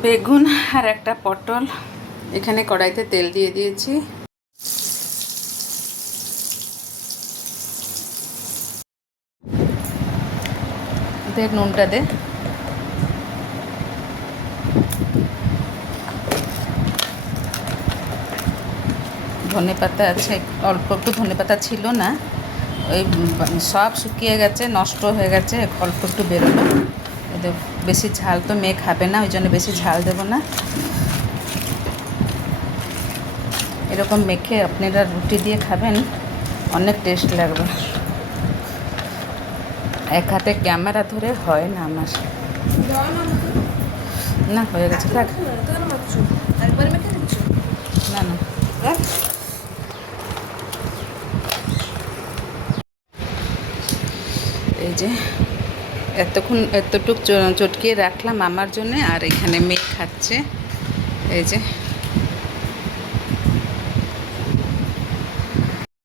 বেগুন আর একটা পটল এখানে কড়াইতে তেল দিয়ে দিয়েছি। দে নুনটা দে। ধনে পাতা আছে, অল্প একটু ধনে পাতা ছিল না, ওই সব শুকিয়ে গেছে, নষ্ট হয়ে গেছে, অল্প একটু বেরোলো। বেশি ঝাল তো মেয়ে খাবে না, ওই জন্য বেশি ঝাল দেবো না। এরকম মেখে আপনারা রুটি দিয়ে খাবেন, অনেক টেস্ট লাগবে। এক হাতে ক্যামেরা ধরে হয় না আমার, না হয়ে গেছে থাক। না না এই যে এতটুক চটকিয়ে রাখলাম আমার জন্যে, আর এখানে মেয়ে খাচ্ছে। এই যে